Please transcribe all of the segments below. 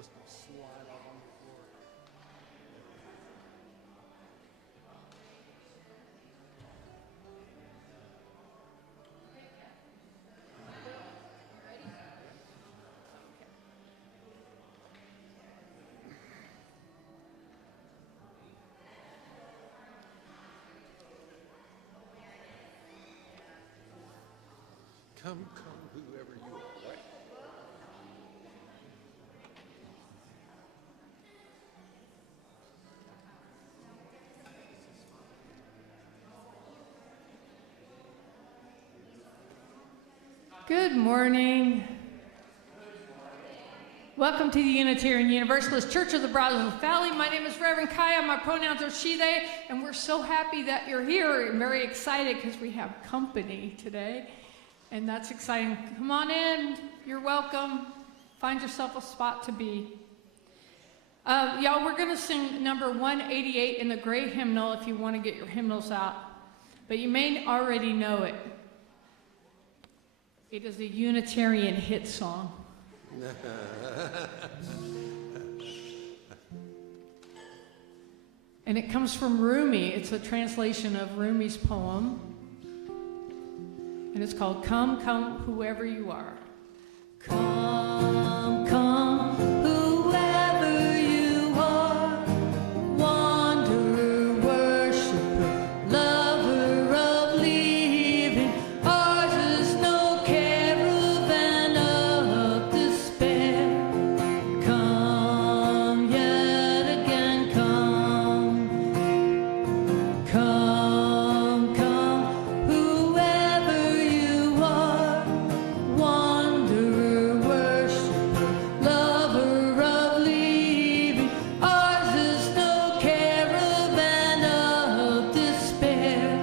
just slide out on the floor. Come, whoever you are, right? Good morning. Welcome to the Unitarian Universalist Church of the Brazos Valley. My name is Reverend Kaya. My pronouns are she, they, and we're so happy that you're here and very excited because we have company today. And that's exciting. Come on in. You're welcome. Find yourself a spot to be. Y'all, we're going to sing number 188 in the gray hymnal if you want to get your hymnals out. But you may already know it. It is a Unitarian hit song. And it comes from Rumi. It's a translation of Rumi's poem. And it's called Come, Come, Whoever You Are. Come, come, whoever you are, wanderer, worshiper, lover of living, ours is no caravan of despair. Come yet again, come, come, come, whoever you are, wanderer, worshiper, lover of living, ours is no caravan of despair.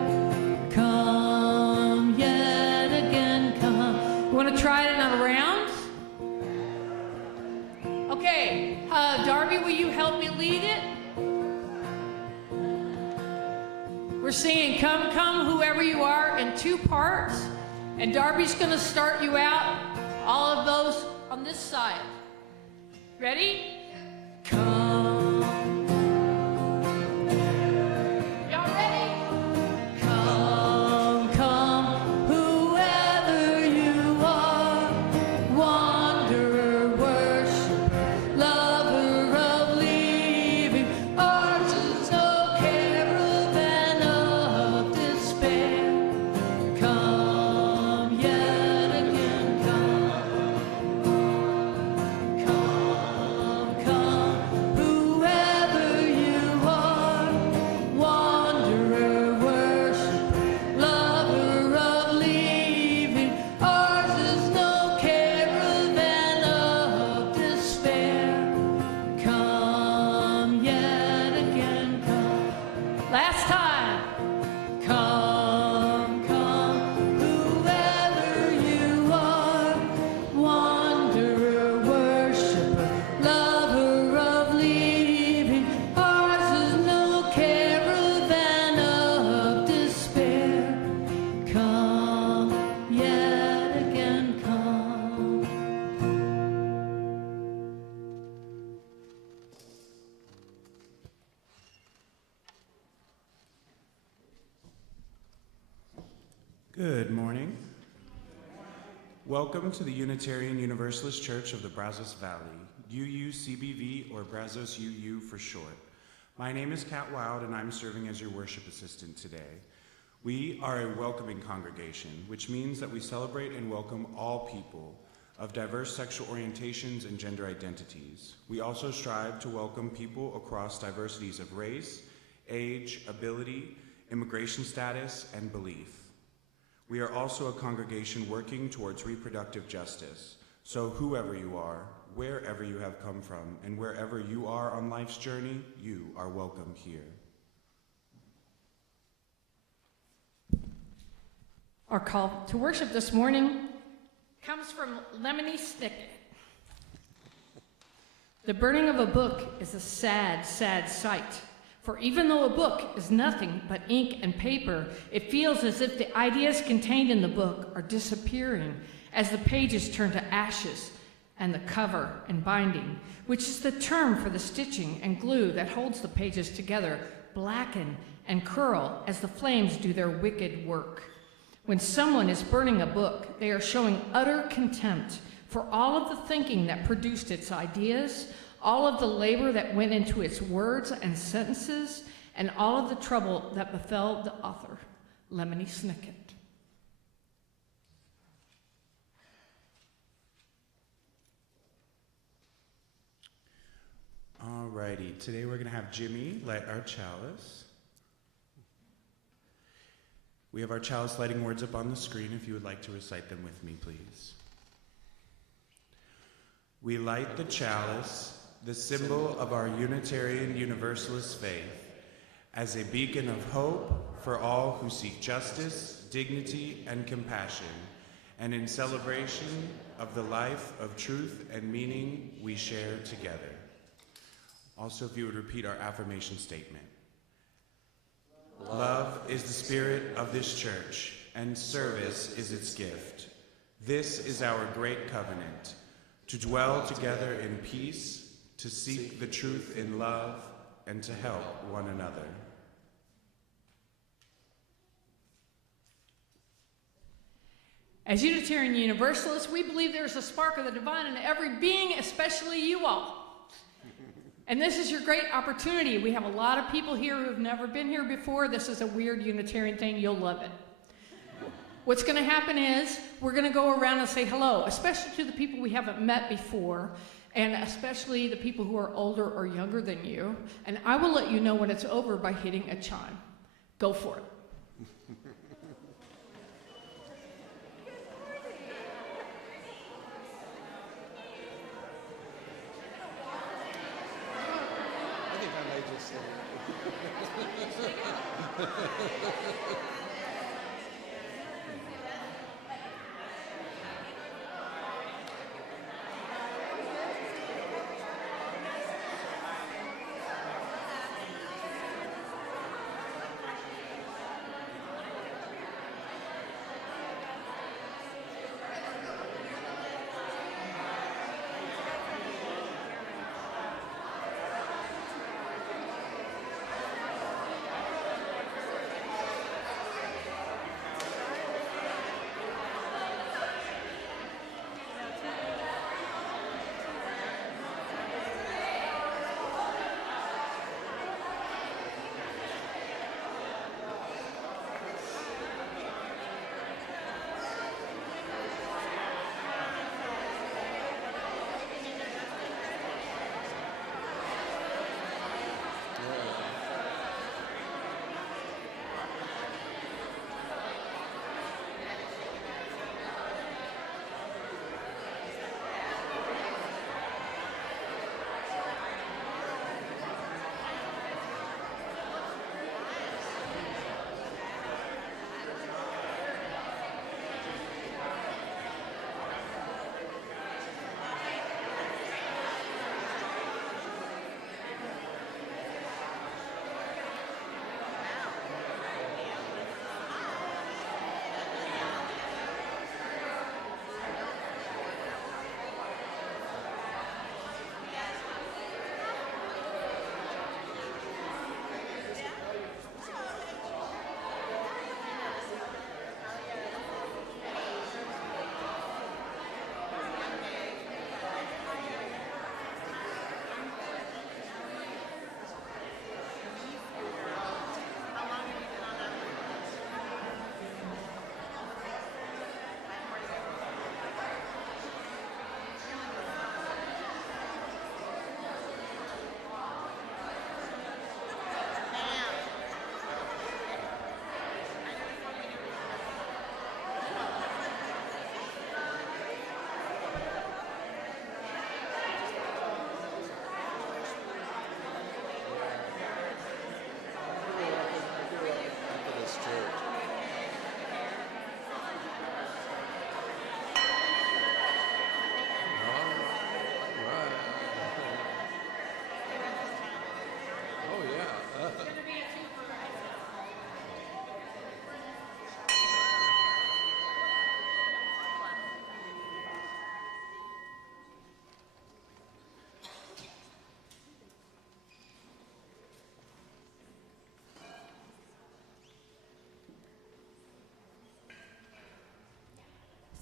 Come yet again, come. You want to try it another round? Okay, Darby, will you help me lead it? We're singing Come, Come, Whoever You Are in two parts. And Darby's going to start you out, all of those on this side. Ready? Come. Y'all ready? Come, come, whoever you are, wanderer, worshiper, lover of living, ours is no caravan of despair. Come yet again, come, come, whoever you are, wanderer, worshiper, lover of living, ours is no caravan of despair. Come yet again, come. Last time. Come, come, whoever you are, wanderer, worshiper, lover of living, ours is no caravan of despair. Come yet again, come. Good morning. Welcome to the Unitarian Universalist Church of the Brazos Valley, UUCBV, or Brazos UU for short. My name is Kat Wild, and I'm serving as your worship assistant today. We are a welcoming congregation, which means that we celebrate and welcome all people of diverse sexual orientations and gender identities. We also strive to welcome people across diversities of race, age, ability, immigration status, and belief. We are also a congregation working towards reproductive justice. So whoever you are, wherever you have come from, and wherever you are on life's journey, you are welcome here. Our call to worship this morning comes from Lemony Snicket. The burning of a book is a sad, sad sight. For even though a book is nothing but ink and paper, it feels as if the ideas contained in the book are disappearing as the pages turn to ashes and the cover and binding, which is the term for the stitching and glue that holds the pages together, blacken and curl as the flames do their wicked work. When someone is burning a book, they are showing utter contempt for all of the thinking that produced its ideas, all of the labor that went into its words and sentences, and all of the trouble that befell the author, Lemony Snicket. Alrighty, today we're going to have Jimmy light our chalice. We have our chalice lighting words up on the screen if you would like to recite them with me, please. We light the chalice, the symbol of our Unitarian Universalist faith, as a beacon of hope for all who seek justice, dignity, and compassion, and in celebration of the life of truth and meaning we share together. Also, if you would repeat our affirmation statement. Love is the spirit of this church, and service is its gift. This is our great covenant, to dwell together in peace, to seek the truth in love, and to help one another. As Unitarian Universalists, we believe there is a spark of the divine in every being, especially you all. And this is your great opportunity. We have a lot of people here who have never been here before. This is a weird Unitarian thing. You'll love it. What's going to happen is we're going to go around and say hello, especially to the people we haven't met before, and especially the people who are older or younger than you. And I will let you know when it's over by hitting a chime. Go for it. I think I may just say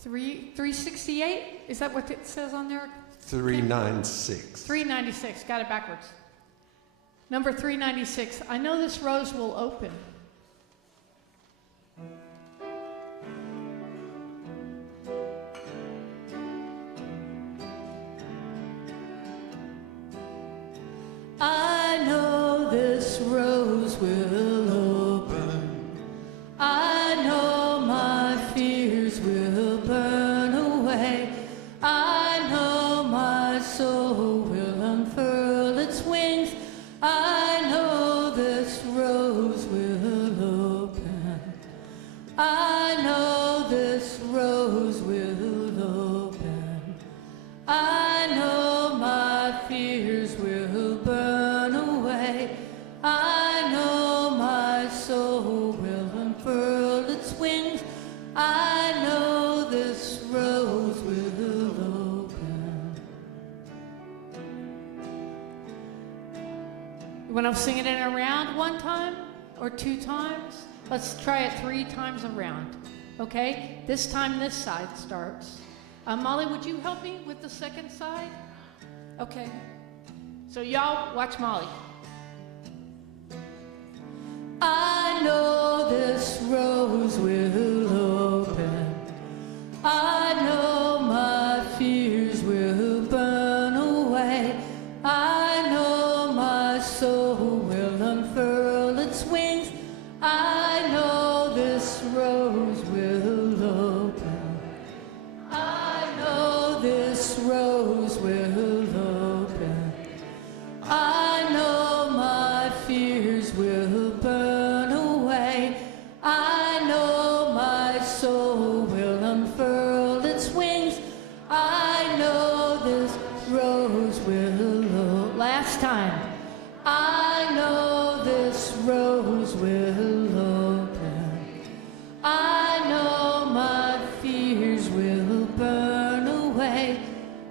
368? Is that what it says on there? 396. 396. Got it backwards. Number 396. I know this rose will open. I know this rose will open. I know my fears will burn away. I know my soul will unfurl its wings. I know this rose will open. I know this rose will open. I know my fears will burn away. I know my soul will unfurl its wings. I know this rose will open. You want to sing it in a round one time or 2 times? Let's try it 3 times around. Okay? This time this side starts. Molly, would you help me with the second side? Okay. So y'all watch Molly. I know this rose will open. I know my fears will burn away. I know my soul will unfurl its wings. I know this rose will open. I know this rose will open. I know my fears will burn away. I know my soul will unfurl its wings. I know this rose will open. Last time. I know this rose will open. I know my fears will burn away.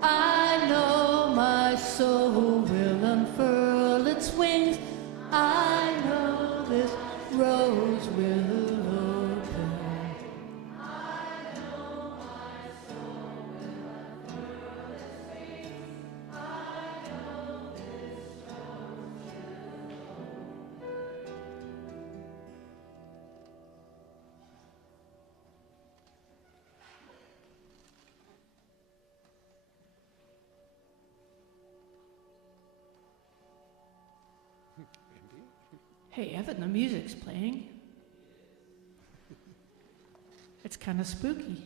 I know my soul will unfurl its wings. I know this rose will open. I know my soul will unfurl its wings. I know this rose will open. Hey, Evan, the music's playing. It's kind of spooky.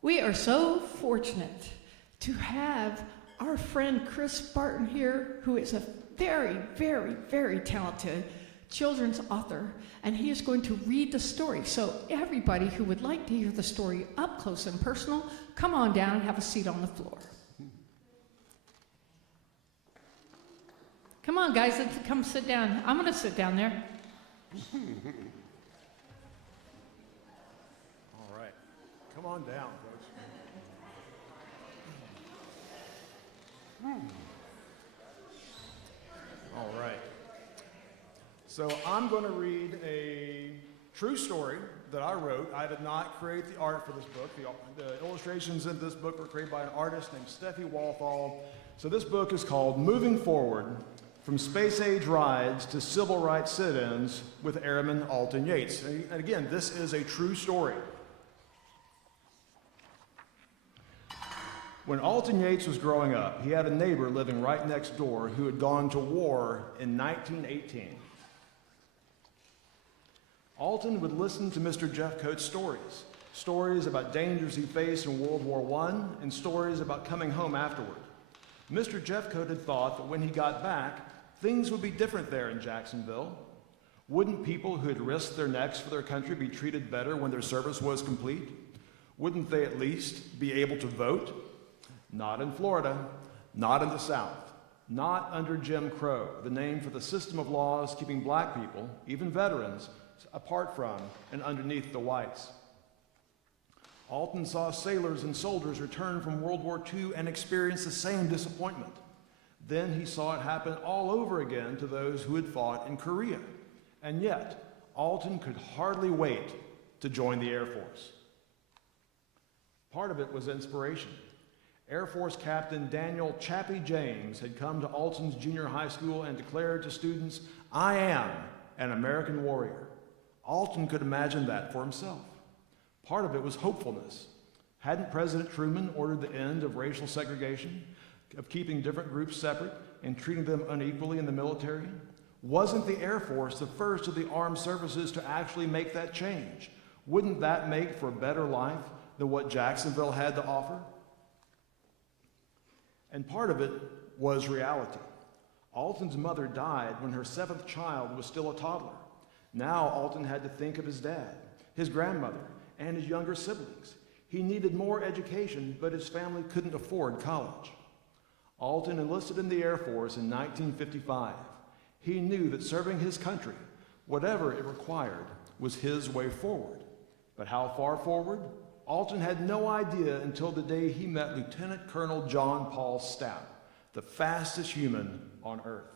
We are so fortunate to have our friend Chris Barton here, who is a very, very, very talented children's author, and he is going to read the story. So everybody who would like to hear the story up close and personal, come on down and have a seat on the floor. Come on, guys, let's come sit down. I'm going to sit down there. All right. Come on down, folks. All right. So I'm going to read a true story that I wrote. I did not create the art for this book. The illustrations in this book were created by an artist named Steffi Walthall. So this book is called Moving Forward, From Space Age Rides to Civil Rights Sit-Ins with Airman Alton Yates. And again, this is a true story. When Alton Yates was growing up, he had a neighbor living right next door who had gone to war in 1918. Alton would listen to Mr. Jeffcoat's stories about dangers he faced in World War I, and stories about coming home afterward. Mr. Jeffcoat had thought that when he got back, things would be different there in Jacksonville. Wouldn't people who had risked their necks for their country be treated better when their service was complete? Wouldn't they at least be able to vote? Not in Florida, not in the South, not under Jim Crow, the name for the system of laws keeping black people, even veterans, apart from and underneath the whites. Alton saw sailors and soldiers return from World War II and experience the same disappointment. Then he saw it happen all over again to those who had fought in Korea. And yet, Alton could hardly wait to join the Air Force. Part of it was inspiration. Air Force Captain Daniel Chappie James had come to Alton's junior high school and declared to students, "I am an American warrior." Alton could imagine that for himself. Part of it was hopefulness. Hadn't President Truman ordered the end of racial segregation, of keeping different groups separate and treating them unequally in the military? Wasn't the Air Force the first of the armed services to actually make that change? Wouldn't that make for a better life than what Jacksonville had to offer? And part of it was reality. Alton's mother died when her 7th child was still a toddler. Now Alton had to think of his dad, his grandmother, and his younger siblings. He needed more education, but his family couldn't afford college. Alton enlisted in the Air Force in 1955. He knew that serving his country, whatever it required, was his way forward. But how far forward? Alton had no idea until the day he met Lieutenant Colonel John Paul Stapp, the fastest human on Earth.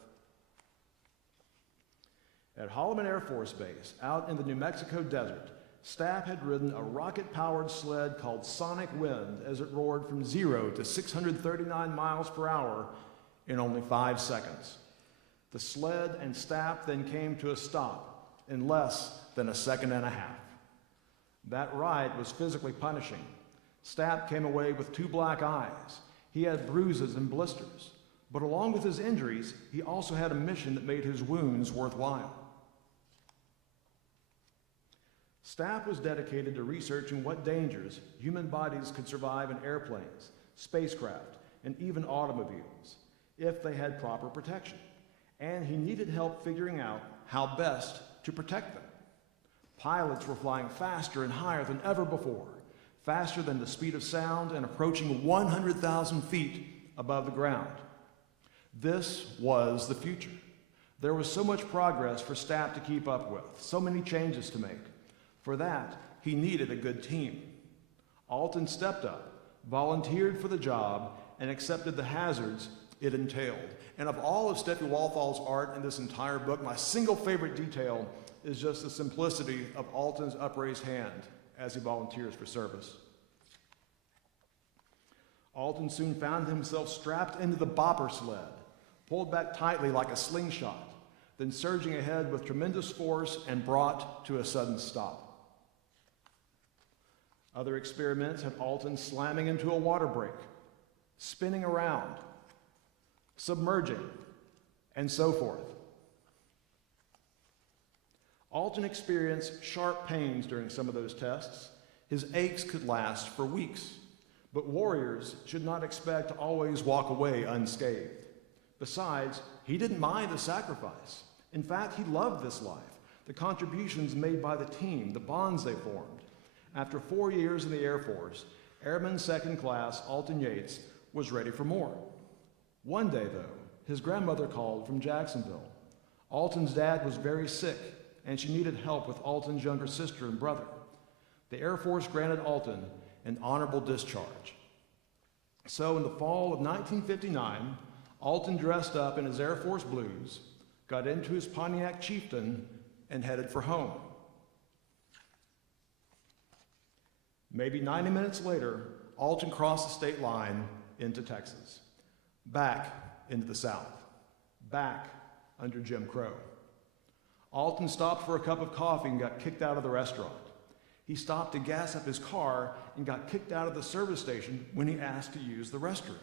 At Holloman Air Force Base, out in the New Mexico desert, Stapp had ridden a rocket-powered sled called Sonic Wind as it roared from 0 to 639 miles per hour in only 5 seconds. The sled and Stapp then came to a stop in less than a second and a half. That ride was physically punishing. Stapp came away with 2 black eyes. He had bruises and blisters. But along with his injuries, he also had a mission that made his wounds worthwhile. Stapp was dedicated to researching what dangers human bodies could survive in airplanes, spacecraft, and even automobiles, if they had proper protection. And he needed help figuring out how best to protect them. Pilots were flying faster and higher than ever before, faster than the speed of sound and approaching 100,000 feet above the ground. This was the future. There was so much progress for Stapp to keep up with, so many changes to make. For that, he needed a good team. Alton stepped up, volunteered for the job, and accepted the hazards it entailed. And of all of Steffi Walthall's art in this entire book, my single favorite detail is just the simplicity of Alton's upraised hand as he volunteers for service. Alton soon found himself strapped into the bopper sled, pulled back tightly like a slingshot, then surging ahead with tremendous force and brought to a sudden stop. Other experiments had Alton slamming into a water break, spinning around, submerging, and so forth. Alton experienced sharp pains during some of those tests. His aches could last for weeks, but warriors should not expect to always walk away unscathed. Besides, he didn't mind the sacrifice. In fact, he loved this life, the contributions made by the team, the bonds they formed. After 4 years in the Air Force, Airman 2nd Class Alton Yates was ready for more. One day, though, his grandmother called from Jacksonville. Alton's dad was very sick, and she needed help with Alton's younger sister and brother. The Air Force granted Alton an honorable discharge. So in the fall of 1959, Alton dressed up in his Air Force blues, got into his Pontiac Chieftain, and headed for home. Maybe 90 minutes later, Alton crossed the state line into Texas, back into the South, back under Jim Crow. Alton stopped for a cup of coffee and got kicked out of the restaurant. He stopped to gas up his car and got kicked out of the service station when he asked to use the restroom.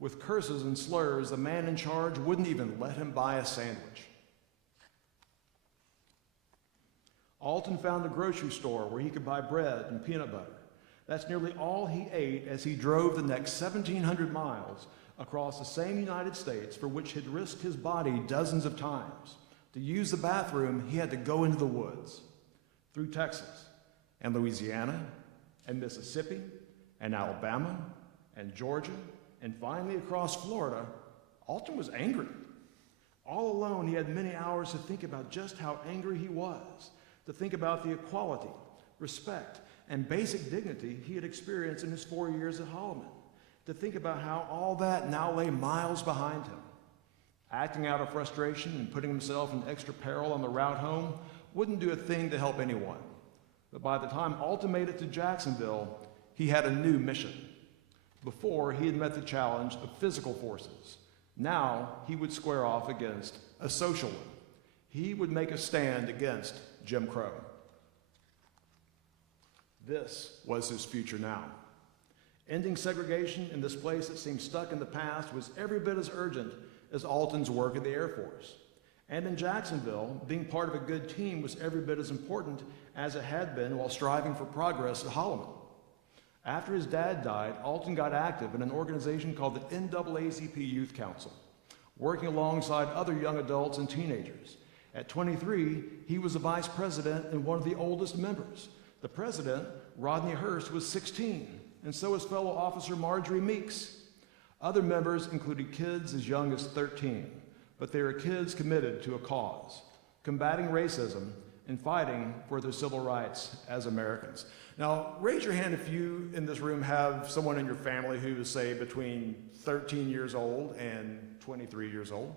With curses and slurs, the man in charge wouldn't even let him buy a sandwich. Alton found a grocery store where he could buy bread and peanut butter. That's nearly all he ate as he drove the next 1,700 miles across the same United States for which he'd risked his body dozens of times. To use the bathroom, he had to go into the woods, through Texas and Louisiana and Mississippi and Alabama and Georgia and finally across Florida. Alton was angry. All alone, he had many hours to think about just how angry he was, to think about the equality, respect, and basic dignity he had experienced in his 4 years at Holloman. to think about how all that now lay miles behind him. Acting out of frustration and putting himself in extra peril on the route home wouldn't do a thing to help anyone. But by the time Alton made it to Jacksonville, he had a new mission. Before, he had met the challenge of physical forces. Now, he would square off against a social one. He would make a stand against Jim Crow. This was his future now. Ending segregation in this place that seemed stuck in the past was every bit as urgent as Alton's work in the Air Force. And in Jacksonville, being part of a good team was every bit as important as it had been while striving for progress at Holloman. After his dad died, Alton got active in an organization called the NAACP Youth Council, working alongside other young adults and teenagers. At 23, he was a vice president and one of the oldest members. The president, Rodney Hurst, was 16, and so was fellow officer Marjorie Meeks. Other members included kids as young as 13, but they were kids committed to a cause, combating racism and fighting for their civil rights as Americans. Now, raise your hand if you in this room have someone in your family who is, say, between 13 years old and 23 years old.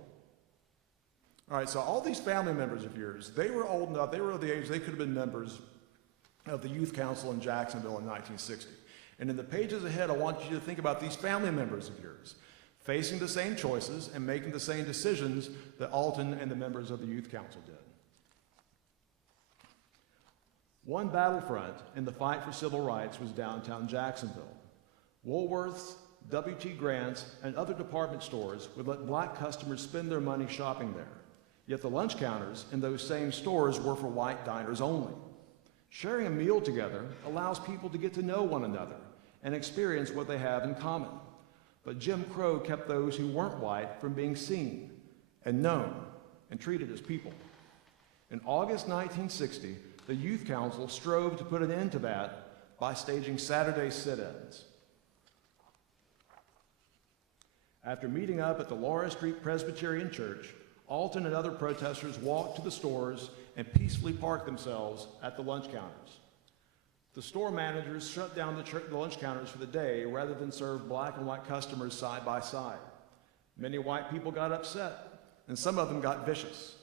All right, so all these family members of yours, they were old enough, they were of the age, they could have been members of the Youth Council in Jacksonville in 1960. And in the pages ahead, I want you to think about these family members of yours, facing the same choices and making the same decisions that Alton and the members of the Youth Council did. One battlefront in the fight for civil rights was downtown Jacksonville. Woolworths, W.T. Grant's, and other department stores would let black customers spend their money shopping there. Yet the lunch counters in those same stores were for white diners only. Sharing a meal together allows people to get to know one another and experience what they have in common. But Jim Crow kept those who weren't white from being seen and known and treated as people. In August 1960, the Youth Council strove to put an end to that by staging Saturday sit-ins. After meeting up at the Laura Street Presbyterian Church, Alton and other protesters walked to the stores and peacefully parked themselves at the lunch counters. The store managers shut down the lunch counters for the day rather than serve black and white customers side by side. Many white people got upset, and some of them got vicious.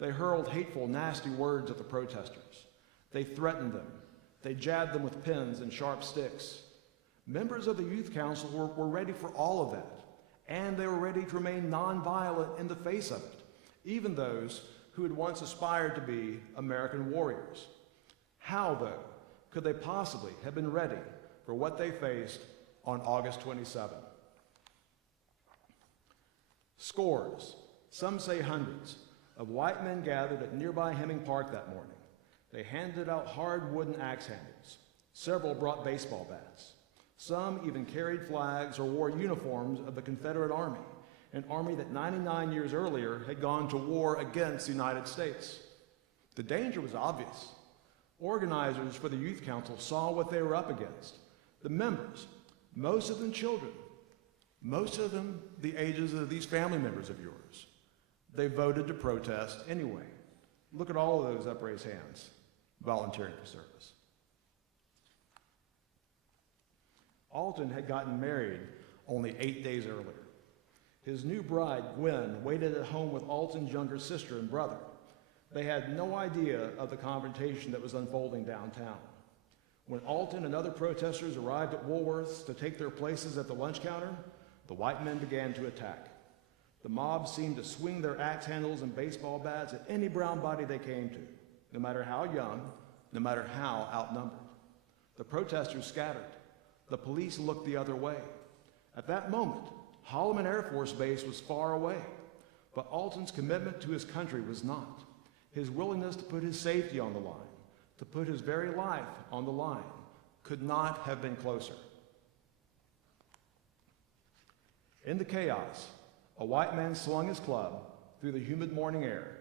They hurled hateful, nasty words at the protesters. They threatened them. They jabbed them with pins and sharp sticks. Members of the Youth Council were ready for all of that, and they were ready to remain nonviolent in the face of it, even those who had once aspired to be American warriors. How, though, could they possibly have been ready for what they faced on August 27? Scores, some say hundreds, of white men gathered at nearby Hemming Park that morning. They handed out hard wooden axe handles. Several brought baseball bats. Some even carried flags or wore uniforms of the Confederate Army, an army that 99 years earlier had gone to war against the United States. The danger was obvious. Organizers for the Youth Council saw what they were up against. The members, most of them children, most of them the ages of these family members of yours. They voted to protest anyway. Look at all of those upraised hands, volunteering for service. Alton had gotten married only 8 days earlier. His new bride, Gwen, waited at home with Alton's younger sister and brother. They had no idea of the confrontation that was unfolding downtown. When Alton and other protesters arrived at Woolworths to take their places at the lunch counter, the white men began to attack. The mob seemed to swing their axe handles and baseball bats at any brown body they came to, no matter how young, no matter how outnumbered. The protesters scattered. The police looked the other way. At that moment, Holloman Air Force Base was far away, but Alton's commitment to his country was not. His willingness to put his safety on the line, to put his very life on the line, could not have been closer. In the chaos, a white man swung his club through the humid morning air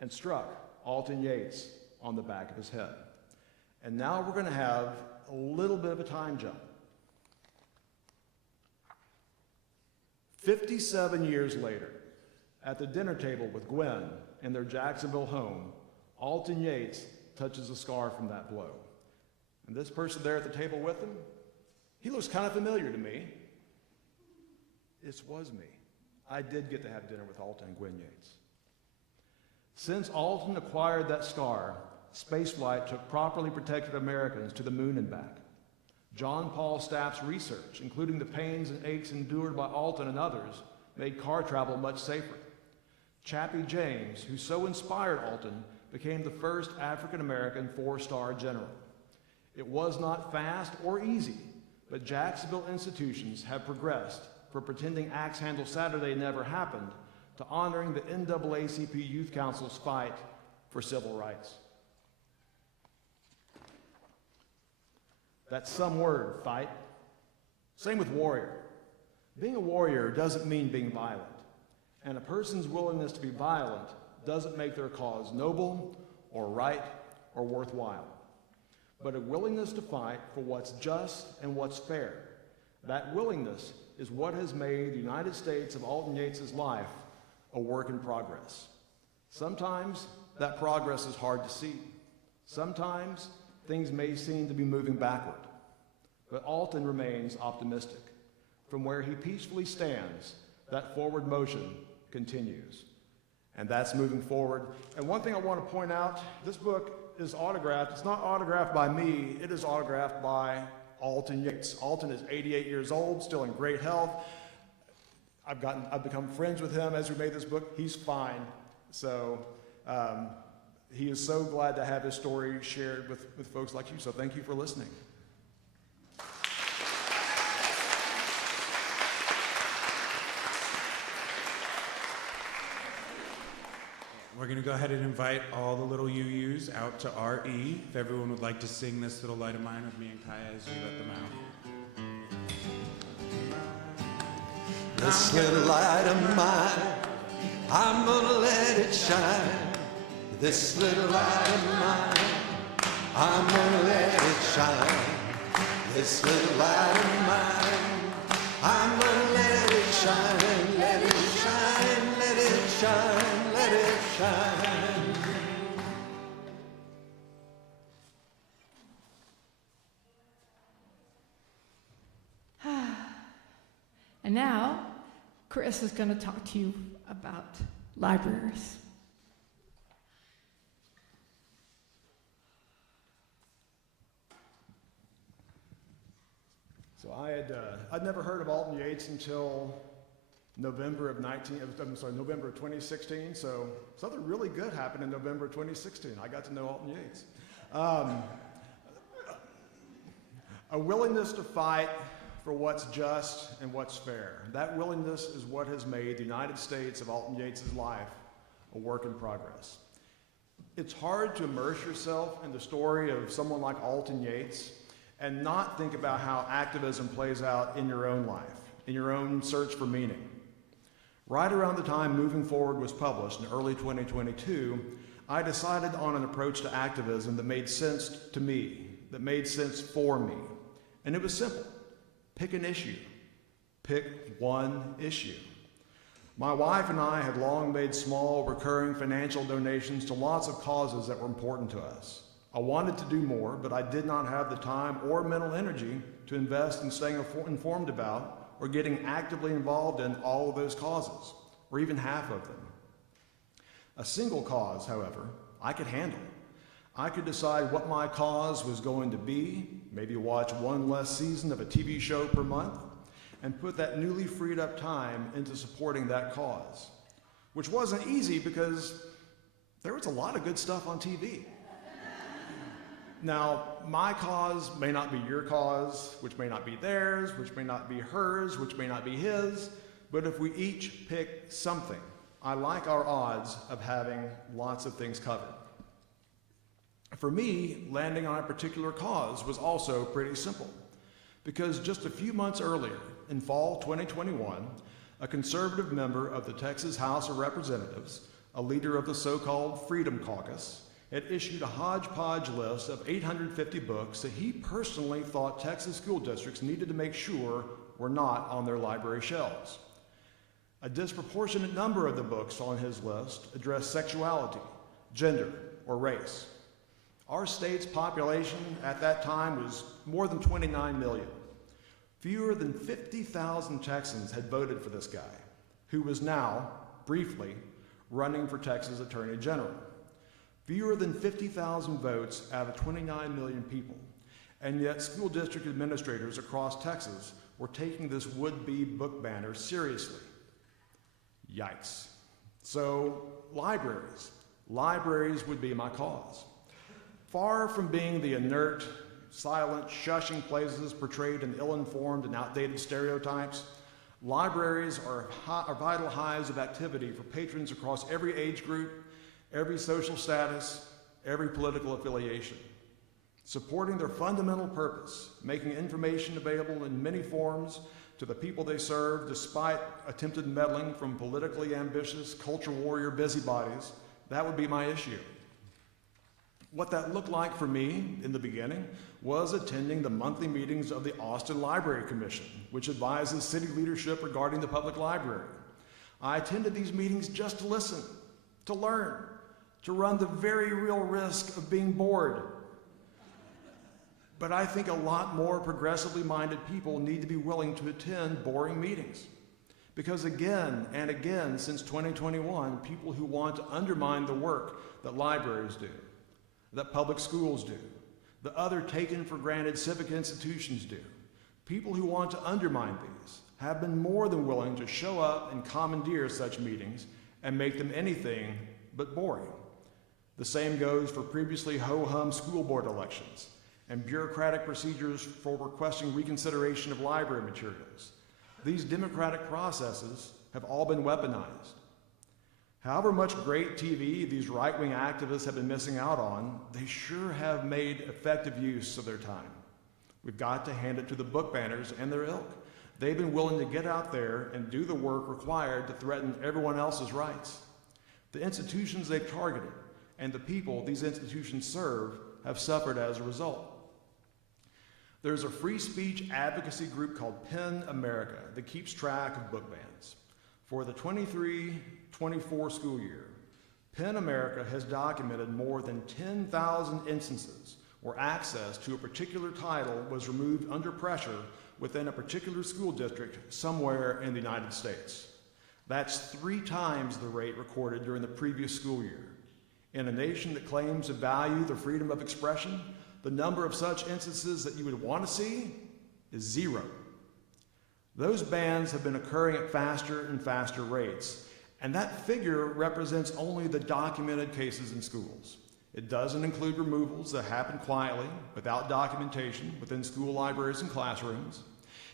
and struck Alton Yates on the back of his head. And now we're going to have a little bit of a time jump. 57 years later, at the dinner table with Gwen in their Jacksonville home, Alton Yates touches a scar from that blow. And this person there at the table with him, He looks kind of familiar to me. It was me. I did get to have dinner with Alton and Gwen Yates. Since Alton acquired that scar, spaceflight took properly protected Americans to the moon and back. John Paul Staff's research, including the pains and aches endured by Alton and others, made car travel much safer. Chappie James, who so inspired Alton, became the first African-American four-star general. It was not fast or easy, but Jacksonville institutions have progressed from pretending Axe Handle Saturday never happened to honoring the NAACP Youth Council's fight for civil rights. That's some word, fight. Same with warrior. Being a warrior doesn't mean being violent, and a person's willingness to be violent doesn't make their cause noble or right or worthwhile. But a willingness to fight for what's just and what's fair, that willingness is what has made the United States of Alton Yates' life a work in progress. Sometimes that progress is hard to see. Sometimes things may seem to be moving backward. But Alton remains optimistic. From where he peacefully stands, that forward motion continues. And that's moving forward. And one thing I want to point out, this book is autographed. It's not autographed by me, it is autographed by Alton Yates. Alton is 88 years old, still in great health. I've become friends with him as we made this book. He's fine. So he is so glad to have his story shared with folks like you. So thank you for listening. We're going to go ahead and invite all the little UUs out to RE. If everyone would like to sing this little light of mine with me and Kaya as we let them out. This little light of mine, I'm gonna let it shine. This little light of mine, I'm gonna let it shine. This little light of mine, I'm gonna let it shine. Let it shine, let it shine, let it shine. And now, Chris is going to talk to you about libraries. So I'd never heard of Alton Yates until November of 2016. So something really good happened in November of 2016. I got to know Alton Yates. A willingness to fight for what's just and what's fair. That willingness is what has made the United States of Alton Yates' life a work in progress. It's hard to immerse yourself in the story of someone like Alton Yates and not think about how activism plays out in your own life, in your own search for meaning. Right around the time Moving Forward was published in early 2022, I decided on an approach to activism that made sense to me, that made sense for me. And it was simple. Pick an issue. Pick one issue. My wife and I had long made small, recurring financial donations to lots of causes that were important to us. I wanted to do more, but I did not have the time or mental energy to invest in staying informed about or getting actively involved in all of those causes, or even half of them. A single cause, however, I could handle. I could decide what my cause was going to be, maybe watch one less season of a TV show per month, and put that newly freed up time into supporting that cause, which wasn't easy because there was a lot of good stuff on TV. Now, my cause may not be your cause, which may not be theirs, which may not be hers, which may not be his, but if we each pick something, I like our odds of having lots of things covered. For me, landing on a particular cause was also pretty simple, because just a few months earlier, in fall 2021, a conservative member of the Texas House of Representatives, a leader of the so-called Freedom Caucus, had issued a hodgepodge list of 850 books that he personally thought Texas school districts needed to make sure were not on their library shelves. A disproportionate number of the books on his list addressed sexuality, gender, or race. Our state's population at that time was more than 29 million. Fewer than 50,000 Texans had voted for this guy, who was now, briefly, running for Texas Attorney General. Fewer than 50,000 votes out of 29 million people. And yet school district administrators across Texas were taking this would-be book banner seriously. Yikes. So, libraries. Libraries would be my cause. Far from being the inert, silent, shushing places portrayed in ill-informed and outdated stereotypes, libraries are vital hives of activity for patrons across every age group, every social status, every political affiliation. Supporting their fundamental purpose, making information available in many forms to the people they serve despite attempted meddling from politically ambitious culture warrior busybodies, that would be my issue. What that looked like for me in the beginning was attending the monthly meetings of the Austin Library Commission, which advises city leadership regarding the public library. I attended these meetings just to listen, to learn, to run the very real risk of being bored. But I think a lot more progressively minded people need to be willing to attend boring meetings. Because again and again since 2021, people who want to undermine the work that libraries do, that public schools do, that other taken for granted civic institutions do, people who want to undermine these have been more than willing to show up and commandeer such meetings and make them anything but boring. The same goes for previously ho-hum school board elections and bureaucratic procedures for requesting reconsideration of library materials. These democratic processes have all been weaponized. However much great TV these right-wing activists have been missing out on, they sure have made effective use of their time. We've got to hand it to the book banners and their ilk. They've been willing to get out there and do the work required to threaten everyone else's rights. The institutions they've targeted and the people these institutions serve have suffered as a result. There's a free speech advocacy group called PEN America that keeps track of book bans. For the 23-24 school year, PEN America has documented more than 10,000 instances where access to a particular title was removed under pressure within a particular school district somewhere in the United States. That's 3 times the rate recorded during the previous school year. In a nation that claims to value the freedom of expression, the number of such instances that you would want to see is 0. Those bans have been occurring at faster and faster rates, and that figure represents only the documented cases in schools. It doesn't include removals that happen quietly, without documentation, within school libraries and classrooms.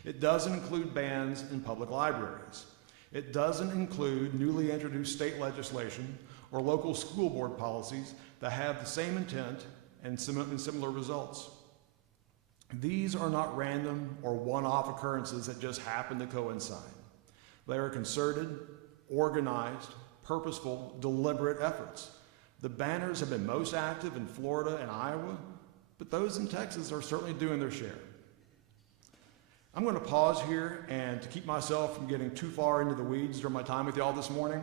It doesn't include bans in public libraries. It doesn't include newly introduced state legislation or local school board policies that have the same intent and similar results. These are not random or one-off occurrences that just happen to coincide. They are concerted, organized, purposeful, deliberate efforts. The banners have been most active in Florida and Iowa, but those in Texas are certainly doing their share. I'm going to pause here, and to keep myself from getting too far into the weeds during my time with y'all this morning,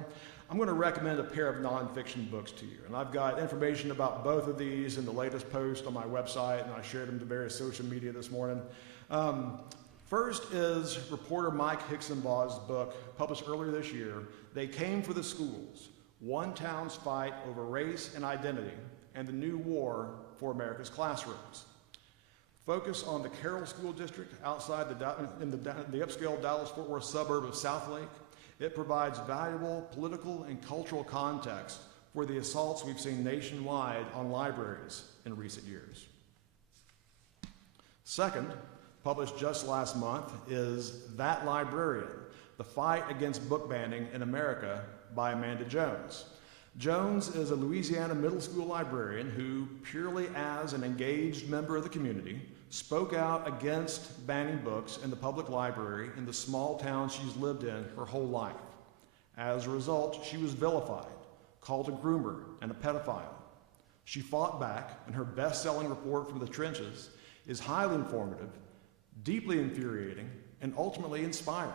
I'm going to recommend a pair of nonfiction books to you. And I've got information about both of these in the latest post on my website, and I shared them to various social media this morning. First is reporter Mike Hicksonbaugh's book, published earlier this year, They Came for the Schools, One Town's Fight Over Race and Identity and the New War for America's Classrooms. Focus on the Carroll School District outside in the upscale Dallas-Fort Worth suburb of Southlake. It provides valuable political and cultural context for the assaults we've seen nationwide on libraries in recent years. Second, published just last month, is That Librarian, The Fight Against Book Banning in America by Amanda Jones. Jones is a Louisiana middle school librarian who, purely as an engaged member of the community, spoke out against banning books in the public library in the small town she's lived in her whole life. As a result, she was vilified, called a groomer and a pedophile. She fought back, and her best-selling report from the trenches is highly informative, deeply infuriating, and ultimately inspiring.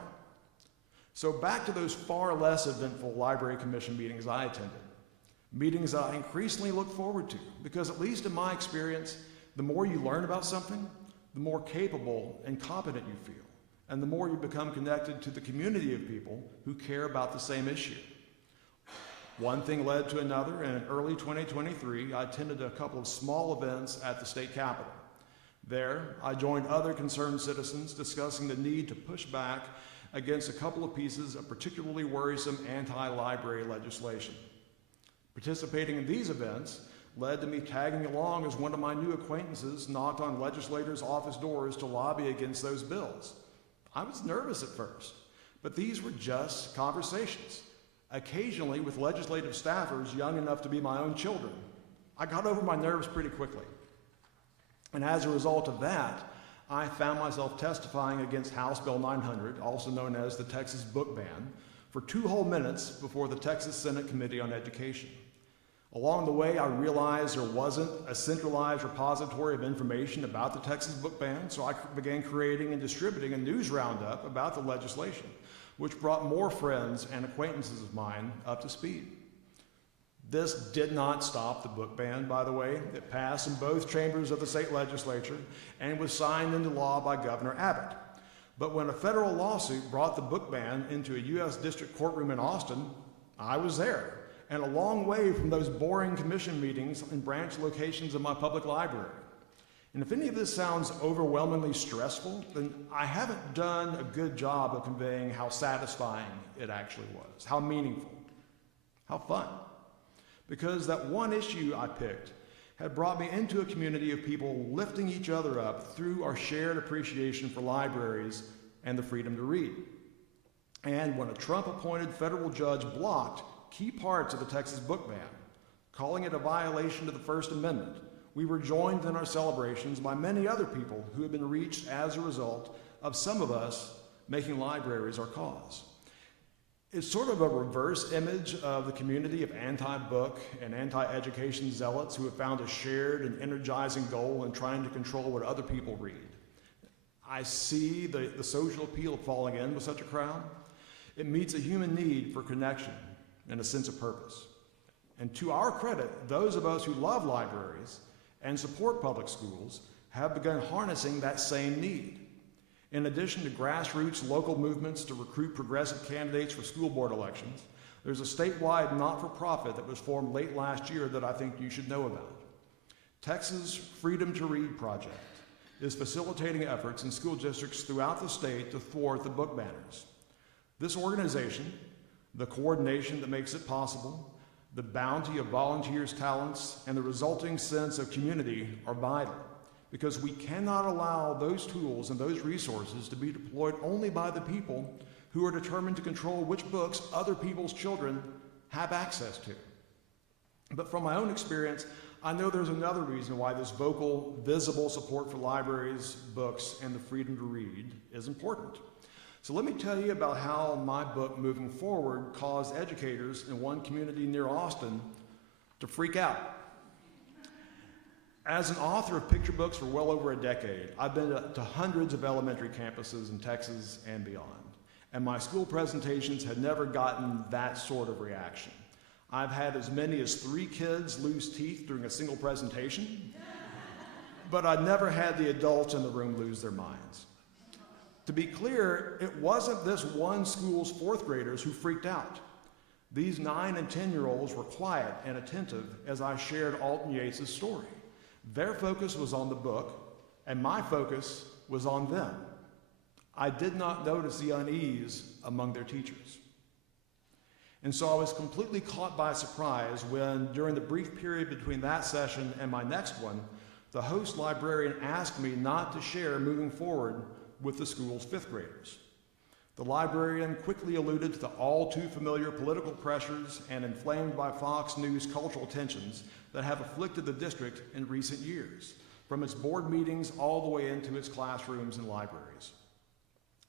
So back to those far less eventful library commission meetings I attended. Meetings I increasingly look forward to, because at least in my experience, the more you learn about something, the more capable and competent you feel. and the more you become connected to the community of people who care about the same issue. One thing led to another, and in early 2023, I attended a couple of small events at the state capitol. There, I joined other concerned citizens discussing the need to push back against a couple of pieces of particularly worrisome anti-library legislation. Participating in these events led to me tagging along as one of my new acquaintances knocked on legislators' office doors to lobby against those bills. I was nervous at first, but these were just conversations, occasionally with legislative staffers young enough to be my own children. I got over my nerves pretty quickly. And as a result of that, I found myself testifying against House Bill 900, also known as the Texas Book Ban, for 2 whole minutes before the Texas Senate Committee on Education. Along the way, I realized there wasn't a centralized repository of information about the Texas Book Ban, so I began creating and distributing a news roundup about the legislation, which brought more friends and acquaintances of mine up to speed. This did not stop the book ban, by the way. It passed in both chambers of the state legislature and was signed into law by Governor Abbott. But when a federal lawsuit brought the book ban into a U.S. district courtroom in Austin, I was there, and a long way from those boring commission meetings in branch locations of my public library. And if any of this sounds overwhelmingly stressful, then I haven't done a good job of conveying how satisfying it actually was, how meaningful, how fun. Because that one issue I picked had brought me into a community of people lifting each other up through our shared appreciation for libraries and the freedom to read. And when a Trump-appointed federal judge blocked key parts of the Texas book ban, calling it a violation of the First Amendment, we were joined in our celebrations by many other people who had been reached as a result of some of us making libraries our cause. It's sort of a reverse image of the community of anti-book and anti-education zealots who have found a shared and energizing goal in trying to control what other people read. I see the social appeal of falling in with such a crowd. It meets a human need for connection and a sense of purpose. And to our credit, those of us who love libraries and support public schools have begun harnessing that same need. In addition to grassroots local movements to recruit progressive candidates for school board elections, there's a statewide not-for-profit that was formed late last year that I think you should know about. Texas Freedom to Read Project is facilitating efforts in school districts throughout the state to thwart the book banners. This organization, the coordination that makes it possible, the bounty of volunteers' talents, and the resulting sense of community are vital, because we cannot allow those tools and those resources to be deployed only by the people who are determined to control which books other people's children have access to. But from my own experience, I know there's another reason why this vocal, visible support for libraries, books, and the freedom to read is important. So let me tell you about how my book, Moving Forward, caused educators in one community near Austin to freak out. As an author of picture books for well over a decade, I've been to hundreds of elementary campuses in Texas and beyond, and my school presentations had never gotten that sort of reaction. I've had as many as 3 kids lose teeth during a single presentation, but I'd never had the adults in the room lose their minds. To be clear, it wasn't this one school's 4th graders who freaked out. These 9 and 10-year-olds were quiet and attentive as I shared Alton Yates' story. Their focus was on the book, and my focus was on them. I did not notice the unease among their teachers. And so I was completely caught by surprise when, during the brief period between that session and my next one, the host librarian asked me not to share Moving Forward with the school's 5th graders. The librarian quickly alluded to the all too familiar political pressures and inflamed by Fox News cultural tensions that have afflicted the district in recent years, from its board meetings all the way into its classrooms and libraries.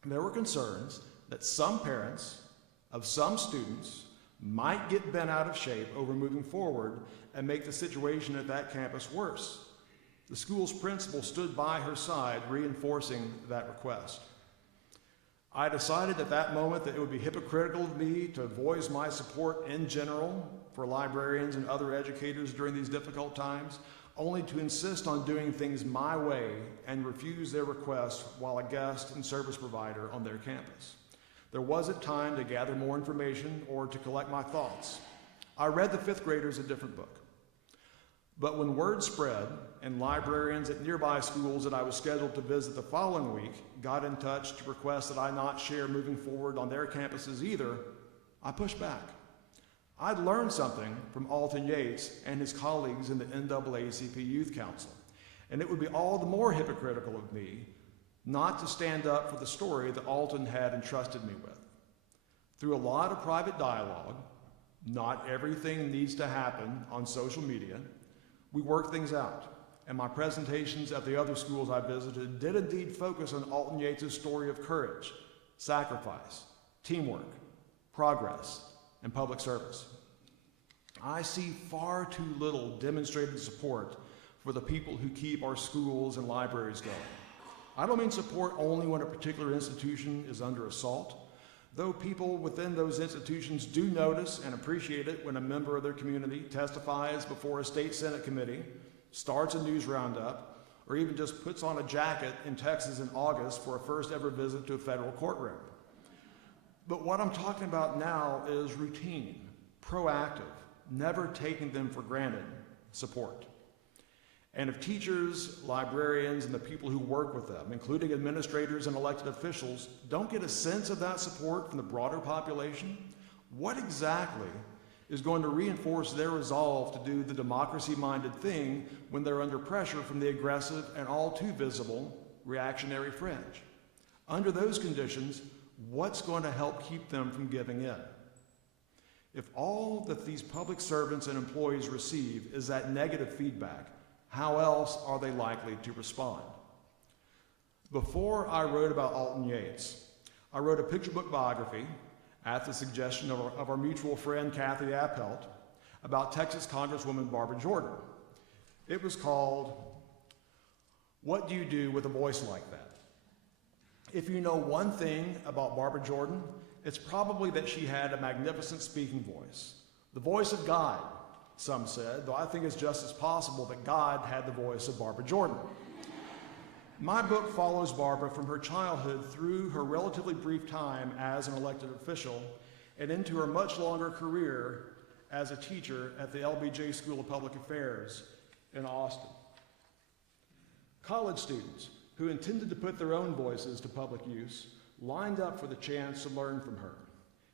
There were concerns that some parents of some students might get bent out of shape over Moving Forward and make the situation at that campus worse. The school's principal stood by her side, reinforcing that request. I decided at that moment that it would be hypocritical of me to voice my support in general for librarians and other educators during these difficult times, only to insist on doing things my way and refuse their requests while a guest and service provider on their campus. There wasn't time to gather more information or to collect my thoughts. I read the fifth graders a different book. But when word spread and librarians at nearby schools that I was scheduled to visit the following week got in touch to request that I not share moving forward on their campuses either, I pushed back. I'd learned something from Alton Yates and his colleagues in the NAACP Youth Council, and it would be all the more hypocritical of me not to stand up for the story that Alton had entrusted me with. Through a lot of private dialogue, not everything needs to happen on social media, we worked things out, and my presentations at the other schools I visited did indeed focus on Alton Yates' story of courage, sacrifice, teamwork, progress, and public service. I see far too little demonstrated support for the people who keep our schools and libraries going. I don't mean support only when a particular institution is under assault, though people within those institutions do notice and appreciate it when a member of their community testifies before a state Senate committee, starts a news roundup, or even just puts on a jacket in Texas in August for a first ever visit to a federal courtroom. But what I'm talking about now is routine, proactive, never taking them for granted support. And if teachers, librarians, and the people who work with them, including administrators and elected officials, don't get a sense of that support from the broader population, what exactly is going to reinforce their resolve to do the democracy-minded thing when they're under pressure from the aggressive and all too visible reactionary fringe? Under those conditions, what's going to help keep them from giving in? If all that these public servants and employees receive is that negative feedback, how else are they likely to respond? Before I wrote about Alton Yates, I wrote a picture book biography at the suggestion of our mutual friend Kathy Appelt about Texas Congresswoman Barbara Jordan. It was called, "What Do You Do with a Voice Like That?" If you know one thing about Barbara Jordan, it's probably that she had a magnificent speaking voice. The voice of God, some said, though I think it's just as possible that God had the voice of Barbara Jordan. My book follows Barbara from her childhood through her relatively brief time as an elected official and into her much longer career as a teacher at the LBJ School of Public Affairs in Austin. College students who intended to put their own voices to public use lined up for the chance to learn from her.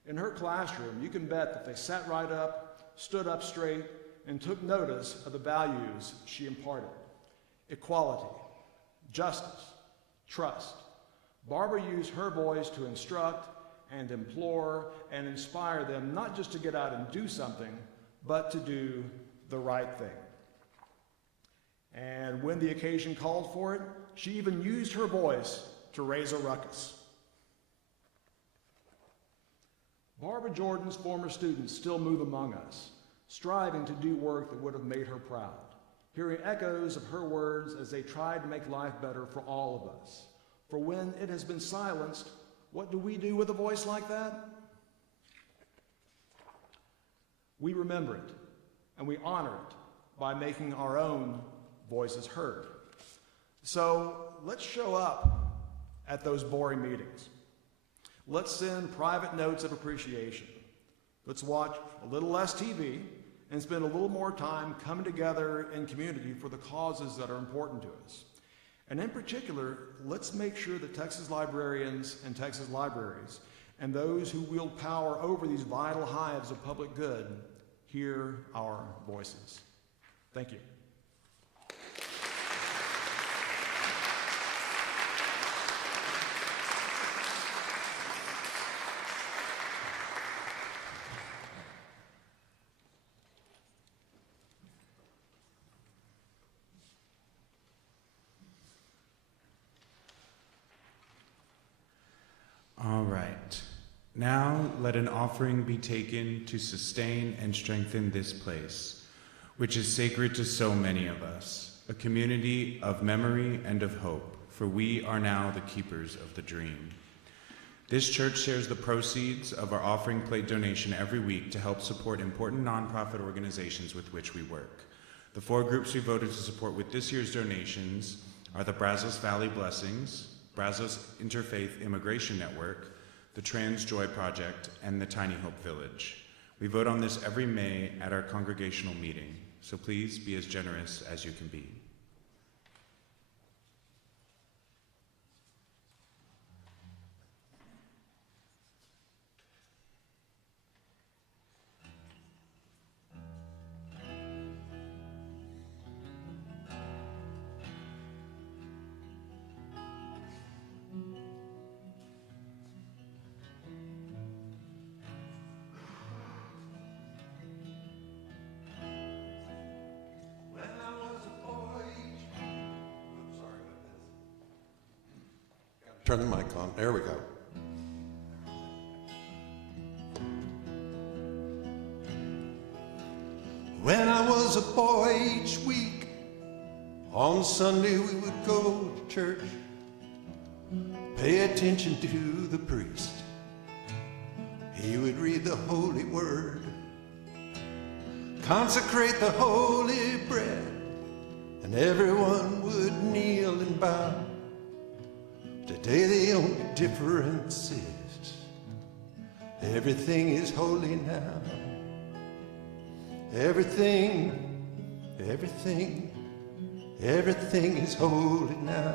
In her classroom, you can bet that they sat right up, stood up straight, and took notice of the values she imparted: equality, justice, trust. Barbara used her voice to instruct and implore and inspire them not just to get out and do something, but to do the right thing. And when the occasion called for it, she even used her voice to raise a ruckus. Barbara Jordan's former students still move among us, striving to do work that would have made her proud, hearing echoes of her words as they tried to make life better for all of us. For when it has been silenced, what do we do with a voice like that? We remember it, and we honor it by making our own voices heard. So let's show up at those boring meetings. Let's send private notes of appreciation. Let's watch a little less TV and spend a little more time coming together in community for the causes that are important to us. And in particular, let's make sure that Texas librarians and Texas libraries and those who wield power over these vital hives of public good hear our voices. Thank you. All right. Now let an offering be taken to sustain and strengthen this place, which is sacred to so many of us, a community of memory and of hope, for we are now the keepers of the dream. This church shares the proceeds of our offering plate donation every week to help support important nonprofit organizations with which we work. The 4 groups we voted to support with this year's donations are the Brazos Valley Blessings, Brazos Interfaith Immigration Network, the Trans Joy Project, and the Tiny Hope Village. We vote on this every May at our congregational meeting, so please be as generous as you can be. Turn the mic on. There we go. When I was a boy each week, on Sunday we would go to church, pay attention to the priest. He would read the holy word, consecrate the holy bread, and everyone would kneel and bow. Today the only difference is everything is holy now. Everything is holy now.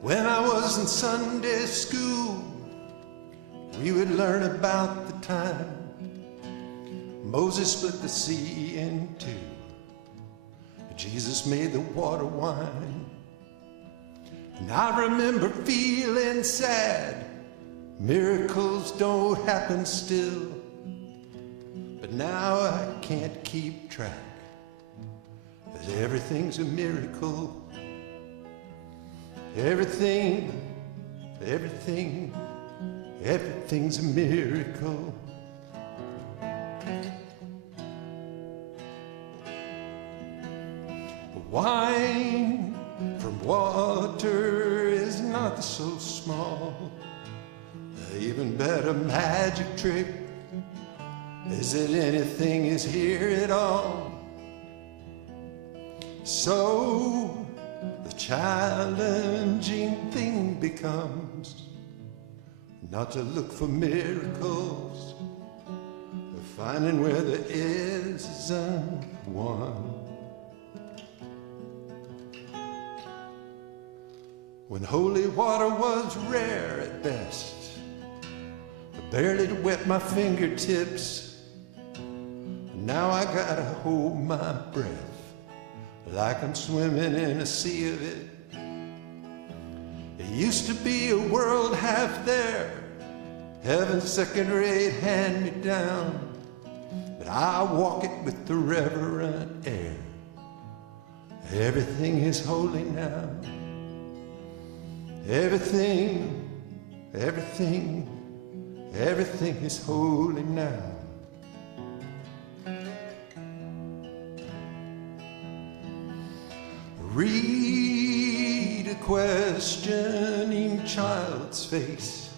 When I was in Sunday school, we would learn about the time Moses split the sea in two. Jesus made the water wine. And I remember feeling sad. Miracles don't happen still. But now I can't keep track, 'cause everything's a miracle. Everything's a miracle. Wine from water is not so small. The even better magic trick is that anything is here at all. So the challenging thing becomes not to look for miracles, but finding where there isn't one. When holy water was rare at best, I barely wet my fingertips. Now I gotta hold my breath like I'm swimming in a sea of it. It used to be a world half there, heaven's second-rate hand-me-down, but I walk it with the reverent air. Everything is holy now. Everything is holy now. Read a questioning child's face.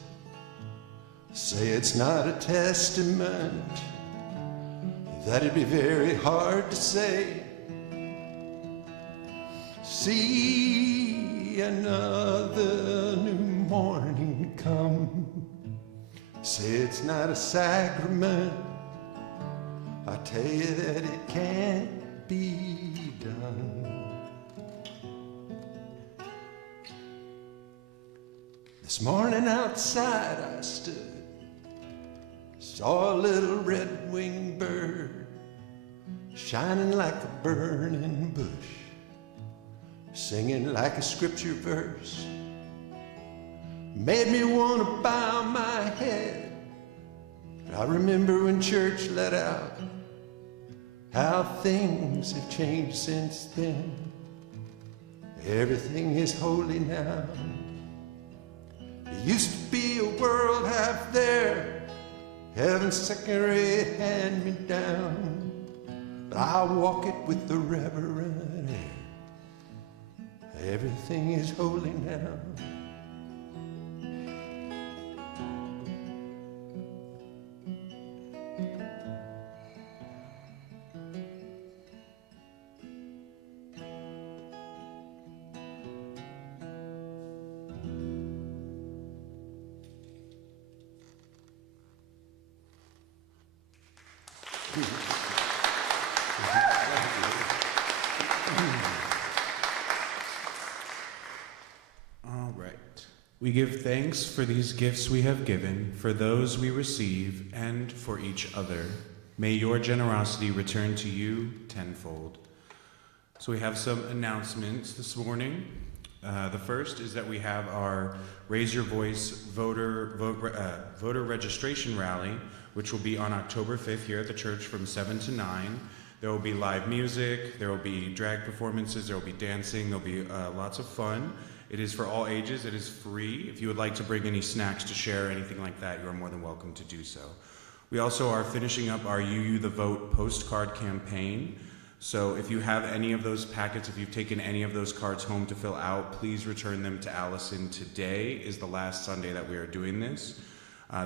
Say it's not a testament. That'd be very hard to say. See another new morning come. Say it's not a sacrament. I tell you that it can't be done. This morning outside I stood, saw a little red-winged bird shining like a burning bush, singing like a scripture verse. Made me want to bow my head. I remember when church let out how things have changed since then. Everything is holy now. It used to be a world half there, heaven's second-rate hand-me-down, but I walk it with the reverent air. Everything is holy now. All right. We give thanks for these gifts we have given, for those we receive, and for each other. May your generosity return to you tenfold. So we have some announcements this morning. The first is that we have our Raise Your Voice voter registration rally, which will be on October 5th here at the church from 7 to 9. There will be live music, there will be drag performances, there will be dancing, there will be lots of fun. It is for all ages, it is free. If you would like to bring any snacks to share or anything like that, you are more than welcome to do so. We also are finishing up our UU the Vote postcard campaign. So if you have any of those packets, if you've taken any of those cards home to fill out, please return them to Allison. Today is the last Sunday that we are doing this.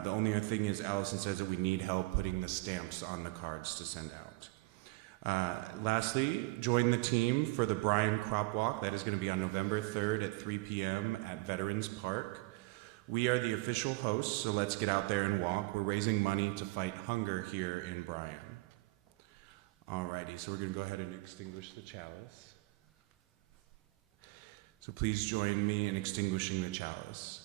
The only other thing is Allison says that we need help putting the stamps on the cards to send out. Lastly, join the team for the Bryan Crop Walk. That is going to be on November 3rd at 3 p.m. at Veterans Park. We are the official hosts, so let's get out there and walk. We're raising money to fight hunger here in Bryan. Alrighty, so we're going to go ahead and extinguish the chalice. So please join me in extinguishing the chalice.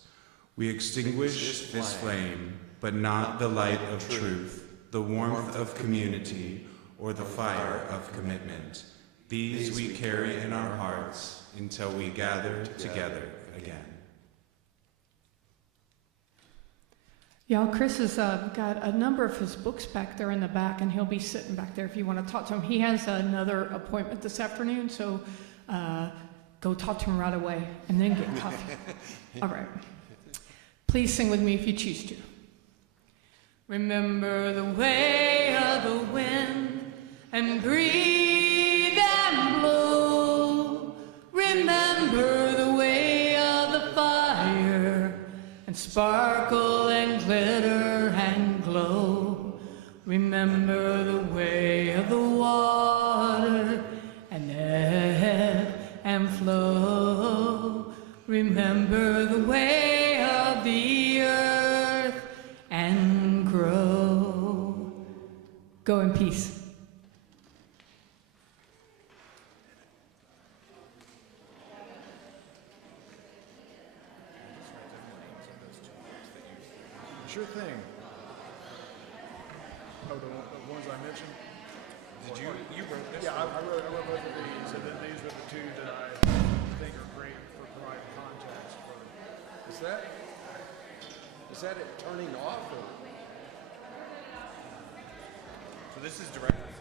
We extinguish this flame, but not the light of truth, the warmth of community, or the fire of commitment. These we carry in our hearts until we gather together again. Y'all, Chris has got a number of his books back there in the back, and he'll be sitting back there if you want to talk to him. He has another appointment this afternoon, so go talk to him right away, and then get coffee. All right. Please sing with me if you choose to. Remember the way of the wind, and breathe and blow. Remember the way of the fire, and sparkle and glitter and glow. Remember the way of the water, and ebb and flow. Remember the way of the earth, and grow. Go in peace. Sure thing. Oh, the ones I mentioned? Did you wrote this? Yeah, I wrote both of these, and then these are the two that I think are great for providing context for. Is that it turning off? Or? So this is directly